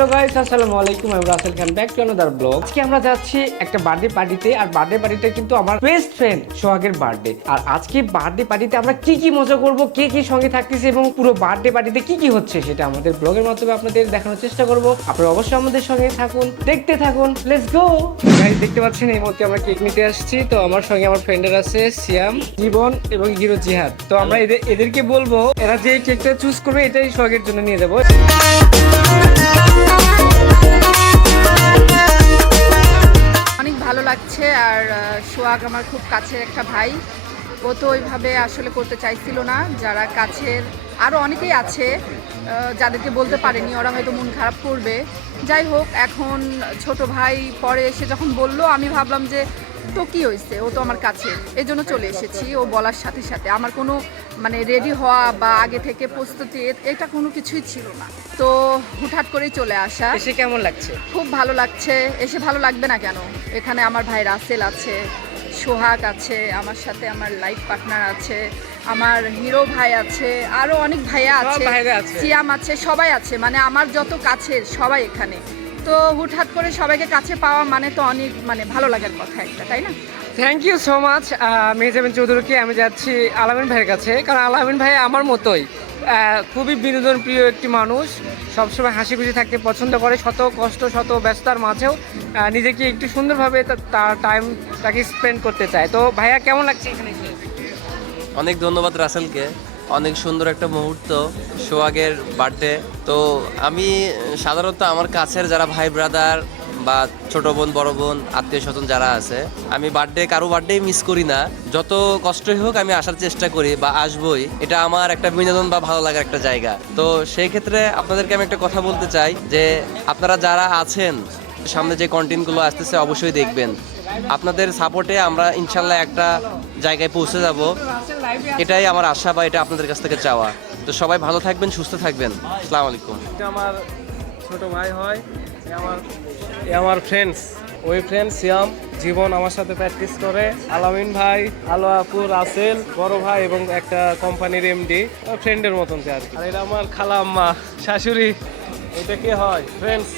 Hello guys, আসসালামু আলাইকুম। আমি রাসেল খান, ব্যাক টু আনাদার ব্লগ। আজকে আমরা যাচ্ছি একটা বার্থডে পার্টিতে, আর বার্থডে পার্টিতে কিন্তু আমার বেস্ট ফ্রেন্ড সোহাগের বার্থডে। আর আজকে বার্থডে পার্টিতে আমরা কি কি মজা করব, কে কি সঙ্গে থাকতেছে এবং পুরো বার্থডে পার্টিতে কি কি হচ্ছে সেটা আমাদের ব্লগের মাধ্যমে আপনাদের দেখানোর চেষ্টা করব। আপনারা অবশ্যই আমাদের সঙ্গে থাকুন, দেখতে থাকুন। Let's go guys. দেখতে পাচ্ছেন এই মুহূর্তে আমরা কেক নিতে আসছি। তো আমার সঙ্গে আমার ফ্রেন্ডের আছে সিয়াম, জীবন এবং হিরো জিহাদ। তো আমরা এদেরকে বলবো এরা যে কেকটা চুজ করবে এটাই সোহাগের জন্য নিয়ে যাবো। অনেক ভালো লাগছে। আর সোহাগ আমার খুব কাছের একটা ভাই। ও তো ওইভাবে আসলে করতে চাইছিল না। যারা কাছের আরও অনেকেই আছে যাদেরকে বলতে পারেনি, ওরা হয়তো মন খারাপ করবে। যাই হোক, এখন ছোট ভাই পরে এসে যখন বললো, আমি ভাবলাম যে তো কী হয়েছে, ও তো আমার কাছে, এই জন্য চলে এসেছি। ও বলার সাথে সাথে আমার কোনো রেডি হওয়া বা আগে থেকে প্রস্তুতি এটা কোনো কিছুই ছিল না। তো হুটহাট করেই চলে আসা। এসে কেমন লাগছে? খুব ভালো লাগছে। এসে ভালো লাগবে না কেন? এখানে আমার ভাই রাসেল আছে, সোহাগ আছে, আমার সাথে আমার লাইফ পার্টনার আছে, আমার হিরো ভাই আছে, আরও অনেক ভাইয়া আছে, সিয়াম আছে, সবাই আছে। আমার যত কাছের সবাই এখানে। তো হুটহাট করে সবাইকে কাছে পাওয়া তো অনেক ভালো লাগার কথা একটা, তাই না? Thank you so much Mehjabin চৌধুরীকে। আমি যাচ্ছি আলামিন ভাইয়ের কাছে, কারণ আলামিন ভাই আমার মতোই খুবই বিনোদন প্রিয় একটি মানুষ। সবসময় হাসি খুশি থাকতে পছন্দ করে, শত কষ্ট শত ব্যস্ততার মাঝেও নিজেকে একটু সুন্দরভাবে তার টাইমটাকে স্পেন্ড করতে চায়। তো ভাইয়া কেমন লাগছে এখানে এসে? অনেক ধন্যবাদ রাসেলকে, অনেক সুন্দর একটা মুহূর্ত, সোহাগের বার্থডে। তো আমি সাধারণত আমার কাছের যারা ভাই ব্রাদার বা ছোট বোন বড় বোন আত্মীয় স্বজন যারা আছে, আমি কারো বার্থডে মিস করি না। যত কষ্টই হোক আমি আসার চেষ্টা করি বা আসবই। এটা আমার একটা বিনোদন বা ভালো লাগার একটা জায়গা। তো সেই ক্ষেত্রে আপনাদেরকে আমি একটা কথা বলতে চাই যে আপনারা যারা আছেন, সামনে যে কন্টেন্টগুলো আসতেছে অবশ্যই দেখবেন। আপনাদের সাপোর্টে আমরা ইনশাল্লাহ একটা জায়গায় পৌঁছে যাব, এটাই আমার আশা বা এটা আপনাদের কাছ থেকে চাওয়া। তো সবাই ভালো থাকবেন, সুস্থ থাকবেন। আসসালামু আলাইকুম। আমার ছোট ভাই হয়, আমার ফ্রেন্ডস, ওই ফ্রেন্ড সিয়াম, জীবন আমার সাথে প্র্যাকটিস করে, আলামিন ভাই, আলো আপু, রাসেল বড় ভাই এবং একটা কোম্পানির এমডি, ফ্রেন্ডের মতন আর কি। আর এটা আমার খালা আম্মা, শাশুড়ি। এটা কে হয়? ফ্রেন্ডস।